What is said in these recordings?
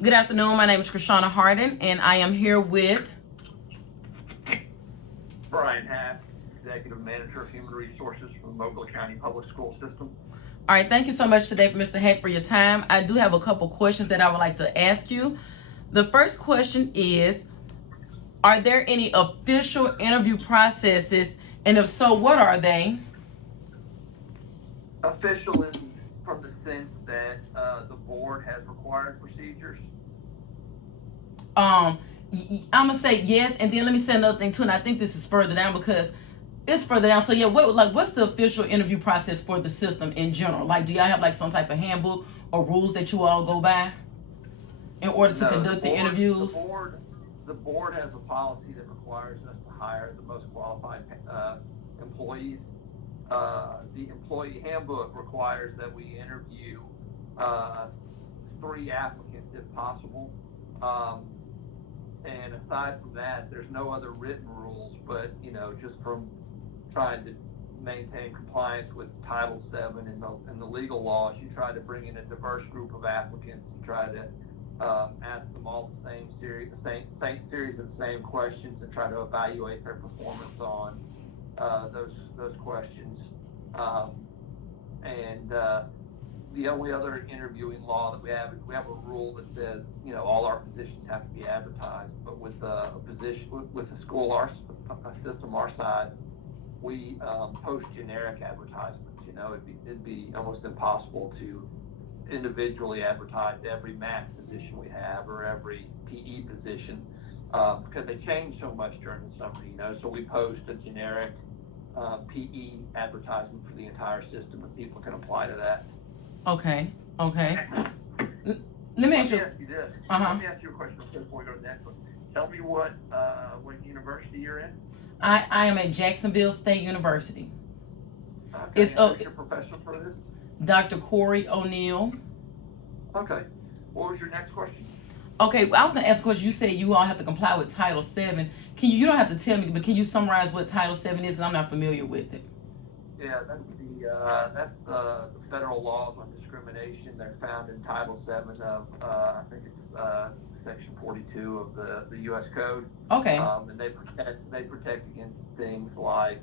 Good afternoon. My name is Krishana Harden, and I am here with. Brian Hatt, Executive Manager of Human Resources for the Mobile County Public School System. All right, thank you so much today, Mr. Hack, for your time. I do have a couple questions that I would like to ask you. The first question is, are there any official interview processes, and if so, what are they? Official from the sense that the board has required procedures. I'm gonna say yes, and then let me say another thing too, and I think this is further down because it's further down. So yeah, what's the official interview process for the system in general? Like, do y'all have like some type of handbook or rules that you all go by in order to conduct the interviews? The board has a policy that requires us to hire the most qualified employees. The employee handbook requires that we interview 3 applicants if possible. And aside from that, there's no other written rules, but just from trying to maintain compliance with Title VII and the legal laws, you try to bring in a diverse group of applicants. You try to ask them all the same series of the same questions and try to evaluate their performance on those questions. The only other interviewing law that we have is we have a rule that says all our positions have to be advertised, but with a position with the school system our size, we post generic advertisements. It'd be almost impossible to individually advertise every math position we have or every PE position because they change so much during the summer. So we post a generic PE advertisement for the entire system, and people can apply to that. Okay. Let me ask you this. Let me ask you a question before we go to the next one. Tell me what university you're in. I am at Jacksonville State University. Okay. Who's your professor for this? Dr. Corey O'Neill. Okay. What was your next question? Okay, I was going to ask a question. You said you all have to comply with Title VII. You don't have to tell me, but can you summarize what Title VII is? Because I'm not familiar with it. Yeah, that's the federal laws on discrimination. They're found in Title VII of I think it's Section 42 of the U.S. Code. Okay. And they protect against things like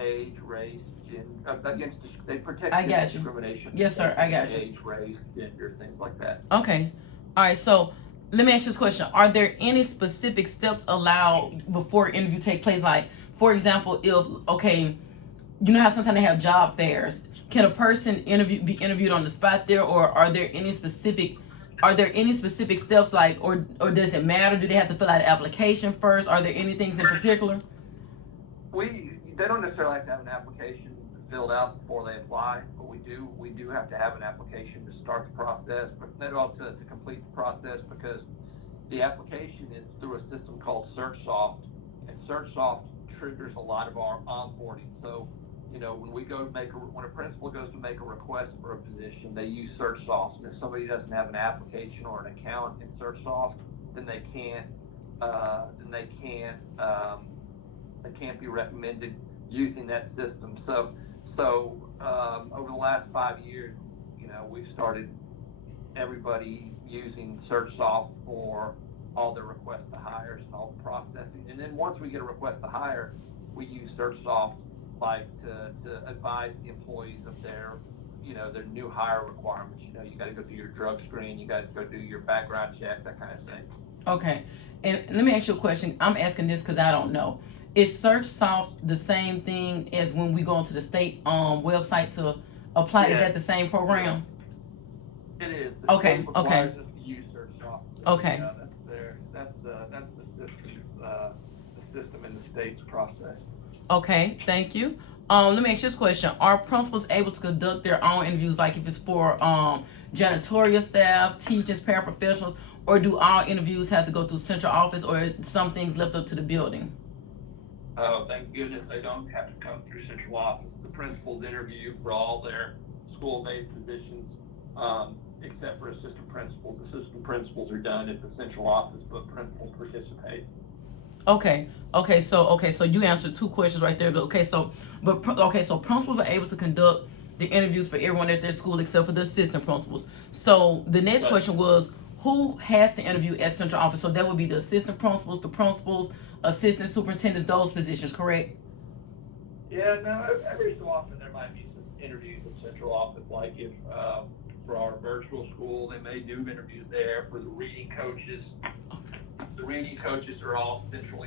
age, race, gender. They protect against discrimination. Yes, sir. I got you. Age, race, gender, things like that. Okay. All right. So let me ask you this question: are there any specific steps allowed before an interview take place? Like, for example, you know how sometimes they have job fairs. Can a person be interviewed on the spot there, or are there any specific steps, like, or does it matter? Do they have to fill out an application first? Are there any things in particular? They don't necessarily have to have an application filled out before they apply, but we do have to have an application to start the process, but then also to complete the process, because the application is through a system called SearchSoft, and SearchSoft triggers a lot of our onboarding. So when a principal goes to make a request for a position, they use SearchSoft, and if somebody doesn't have an application or an account in SearchSoft, then they can't be recommended using that system. So over the last 5 years, we've started everybody using SearchSoft for all their request to hires and all the processing. And then once we get a request to hire, we use SearchSoft to advise the employees of their new hire requirements. You got to go through your drug screen, you got to go do your background check, that kind of thing. Okay, and let me ask you a question. I'm asking this because I don't know. Is SearchSoft the same thing as when we go onto the state website to apply? Yeah. Is that the same program? It is. Okay. Requires us to use SearchSoft. Okay. That's the system in the state's process. Okay, thank you. Let me ask you this question: are principals able to conduct their own interviews, like if it's for janitorial staff, teachers, paraprofessionals, or do all interviews have to go through central office, or some things left up to the building? Oh, thank goodness they don't have to come through central office. The principals interview for all their school-based positions, except for assistant principals. Assistant principals are done at the central office, but principals participate. So you answered 2 questions right there. So principals are able to conduct the interviews for everyone at their school except for the assistant principals. So the next Right. question was, who has to interview at central office? So that would be the assistant principals, assistant superintendents, those positions, correct? Yeah, no, every so often there might be some interviews at central office, like if, for our virtual school, they may do interviews there. For the reading coaches, the reading coaches are all central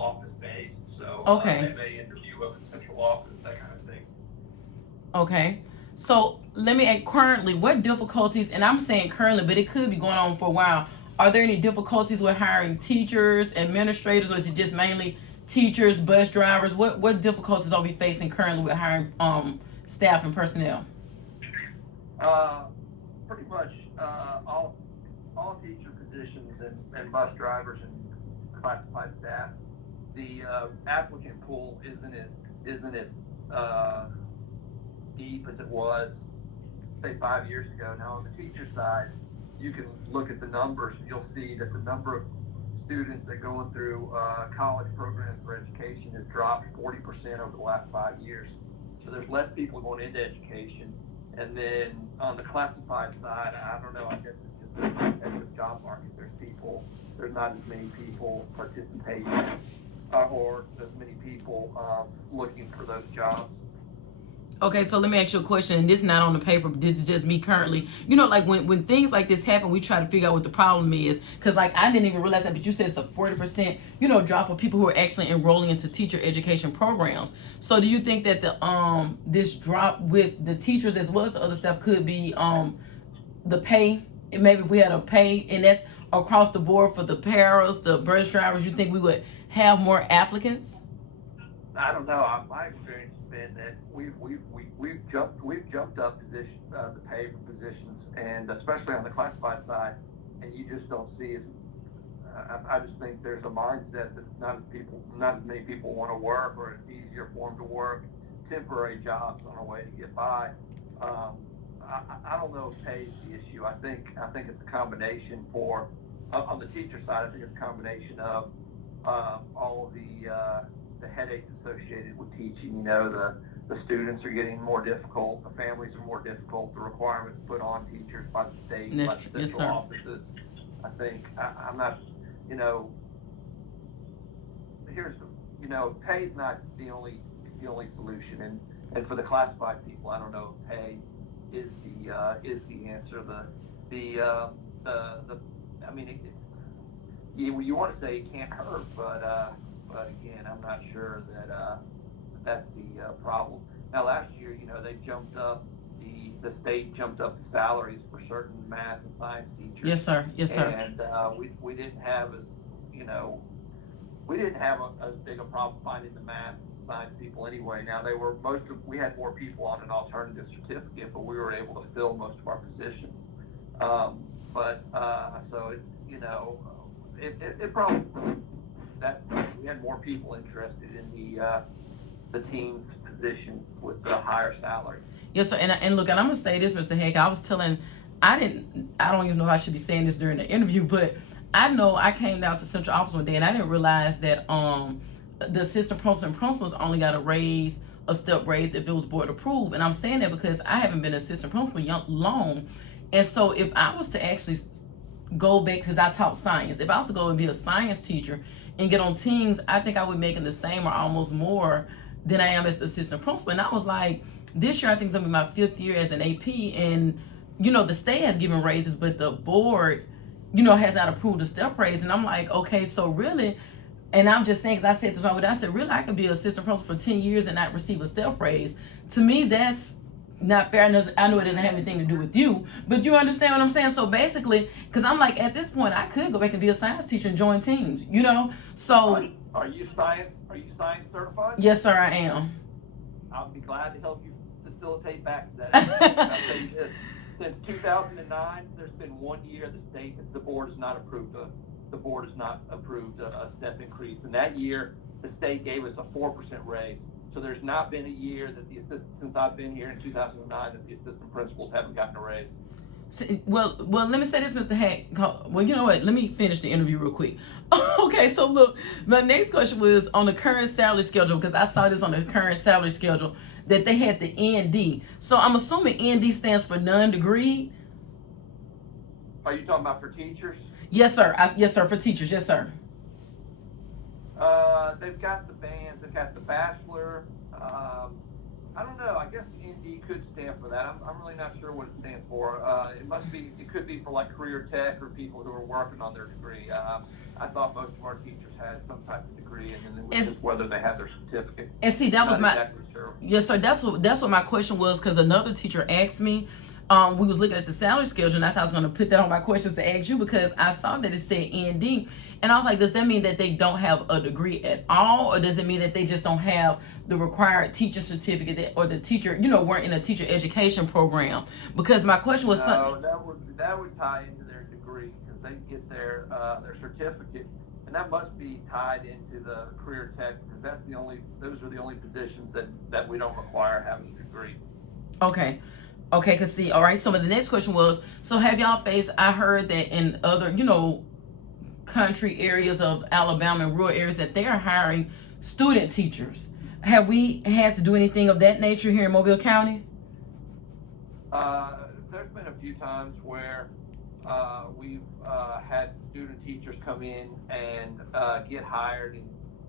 office based, so Okay. they may interview up at central office, that kind of thing. Okay. So let me ask, currently, what difficulties, and I'm saying currently, but it could be going on for a while, are there any difficulties with hiring teachers, administrators, or is it just mainly teachers, bus drivers? What difficulties are we facing currently with hiring staff and personnel? Pretty much, all teacher positions and bus drivers and classified staff, the applicant pool isn't as deep as it was, say, 5 years ago. Now, on the teacher side, you can look at the numbers and you'll see that the number of students that going through college programs for education has dropped 40% over the last 5 years. So there's less people going into education. And then on the classified side, I don't know, I guess it's just a competitive job market. There's not as many people participating or as many people looking for those jobs. Okay, so let me ask you a question, and this is not on the paper, but this is just me currently. You know, like when things like this happen, we try to figure out what the problem is. Because, like, I didn't even realize that, but you said it's a 40%, drop of people who are actually enrolling into teacher education programs. So do you think that this drop with the teachers as well as the other stuff could be the pay? And maybe if we had a pay, and that's across the board for the paras, the bus drivers, you think we would have more applicants? I don't know. My experience has been that we've jumped up the pay for positions, and especially on the classified side, and you just don't see as. I just think there's a mindset that not as many people want to work, or it's easier for them to work temporary jobs on a way to get by. I don't know if pay is the issue. I think it's a combination for on the teacher side. I think it's a combination of all of the headaches associated with teaching. The students are getting more difficult, the families are more difficult, the requirements put on teachers by the state, by the central offices. I think I'm not. Pay is not the only solution, and for the classified people, I don't know if pay is the answer. You want to say it can't hurt, but again, I'm not sure that that's the problem. Now, last year, they jumped up the state jumped up the salaries for certain math and science teachers. Yes, sir. Yes, sir. And we didn't have as big a problem finding the math and science people anyway. Now we had more people on an alternative certificate, but we were able to fill most of our positions. It probably that we had more people interested in the team's position with the higher salary. Yes, sir. And look, and I'm gonna say this, Mr. Heck. I don't even know if I should be saying this during the interview, but I know I came down to central office one day and I didn't realize that the assistant principal and principals only got a step raise if it was board approved. And I'm saying that because I haven't been an assistant principal long, and so if I was to actually go back, because I taught science, if I was to go and be a science teacher and get on teams, I think I would be making the same or almost more than I am as the assistant principal. And I was like, this year I think it's gonna be my 5th year as an AP, and the state has given raises, but the board, has not approved a step raise. And I'm like, okay, so really, and I'm just saying, because I said this right, I said, really, I could be an assistant principal for 10 years and not receive a step raise. To me, that's not fair. I know it doesn't have anything to do with you, but you understand what I'm saying? So basically, because I'm like, at this point, I could go back and be a science teacher and join teams, So. Are you science certified? Yes, sir, I am. I'll be glad to help you facilitate back to that. I'll tell you this. Since 2009, there's been 1 year the board has not approved a step increase. And that year, the state gave us a 4% raise. So there's not been a year that since I've been here in 2009 that the assistant principals haven't gotten a raise. Well, let me say this, Mr. Hack. Well, you know what? Let me finish the interview real quick. Okay, so look, my next question was on the current salary schedule, because I saw this on the current salary schedule. that they had the ND. So I'm assuming ND stands for non-degree. Are you talking about for teachers? Yes, sir. Yes, sir. For teachers, yes, sir. They've got the bands, they've got the bachelor. I don't know. I guess ND could stand for that. I'm really not sure what it stands for. It could be for like career tech or people who are working on their degree. I thought most of our teachers had some type of degree, and then it was just whether they had their certificate. And see, that was my exactly sure. Yes, sir. That's what my question was, because another teacher asked me. We was looking at the salary schedule, and that's how I was going to put that on my questions to ask you, because I saw that it said ND, and I was like, does that mean that they don't have a degree at all, or does it mean that they just don't have the required teaching certificate, or the teacher, weren't in a teacher education program? Because my question was, No, that would tie into their degree, because they get their certificate, and that must be tied into the career tech, because those are the only positions that we don't require having a degree. Okay, because see, all right, so the next question was, so have y'all faced, I heard that in other, country areas of Alabama and rural areas, that they are hiring student teachers. Have we had to do anything of that nature here in Mobile County? There's been a few times where we've had student teachers come in and get hired, and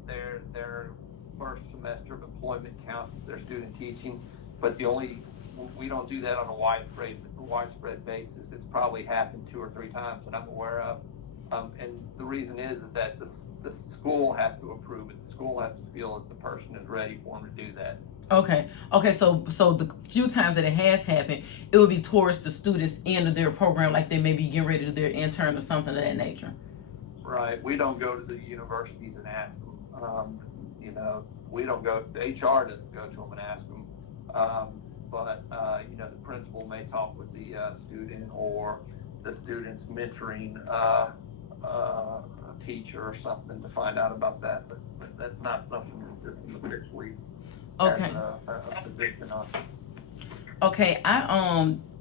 their first semester of employment counts as their student teaching, but we don't do that on a widespread basis. It's probably happened 2 or 3 times that I'm aware of. And the reason is that the school has to approve it. The school has to feel that the person is ready for them to do that. Okay. So the few times that it has happened, it would be towards the students' end of their program, like they may be getting ready to do their intern or something of that nature. Right. We don't go to the universities and ask them. We don't go. The HR doesn't go to them and ask them. But the principal may talk with the student, or the student's mentoring a teacher or something to find out about that. But that's not something that officially has a position on. Okay,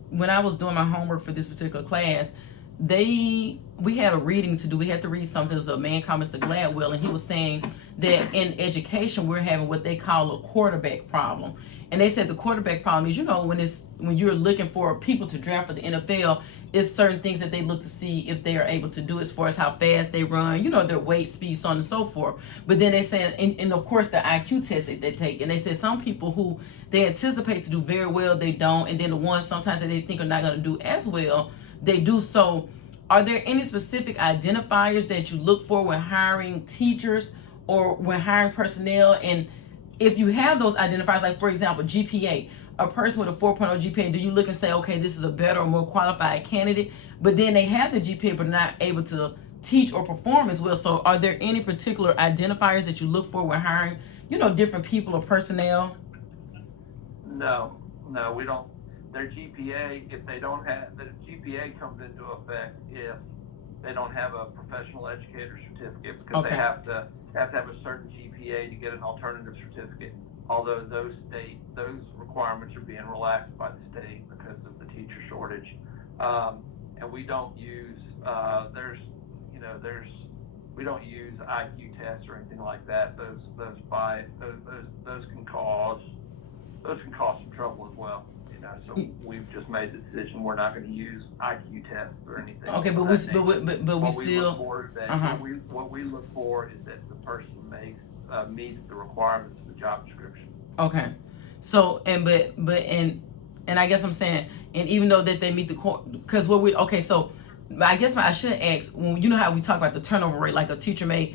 when I was doing my homework for this particular class, we had a reading to do. We had to read something. It was a man called Mr. Gladwell, and he was saying that in education we're having what they call a quarterback problem. And they said the quarterback problem is, when you're looking for people to draft for the NFL, it's certain things that they look to see if they are able to do as far as how fast they run, their weight, speed, so on and so forth. But then they said, and of course the IQ test that they take, and they said some people who they anticipate to do very well, they don't, and then the ones sometimes that they think are not going to do as well, they do. So are there any specific identifiers that you look for when hiring teachers or when hiring personnel? And if you have those identifiers, like for example, GPA, a person with a 4.0 GPA, do you look and say, okay, this is a better or more qualified candidate, but then they have the GPA but not able to teach or perform as well? So are there any particular identifiers that you look for when hiring, different people or personnel? No, we don't. Their GPA, if they don't have, the GPA comes into effect if they don't have a professional educator certificate, because they have to have a certain GPA to get an alternative certificate. Although those requirements are being relaxed by the state because of the teacher shortage, and we don't use we don't use IQ tests or anything like that. Those can cause some trouble as well. So we've just made the decision we're not going to use IQ tests or anything. Okay, but we still. What we look for is that the person meets the requirements of the job description. Okay, so and I guess I'm saying, and even though that they meet because so I guess I should ask, when how we talk about the turnover rate, like a teacher may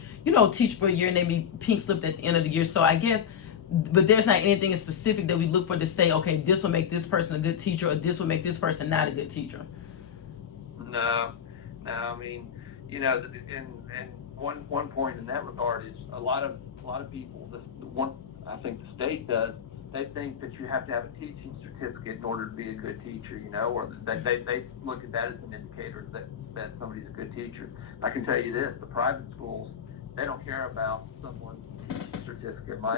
teach for a year and they be pink slipped at the end of the year. So I guess, but there's not anything specific that we look for to say, okay, this will make this person a good teacher, or this will make this person not a good teacher. No. I mean, and one point in that regard is a lot of people. I think the state does. They think that you have to have a teaching certificate in order to be a good teacher, or they look at that as an indicator that somebody's a good teacher. I can tell you this: the private schools, they don't care about someone's teaching certificate.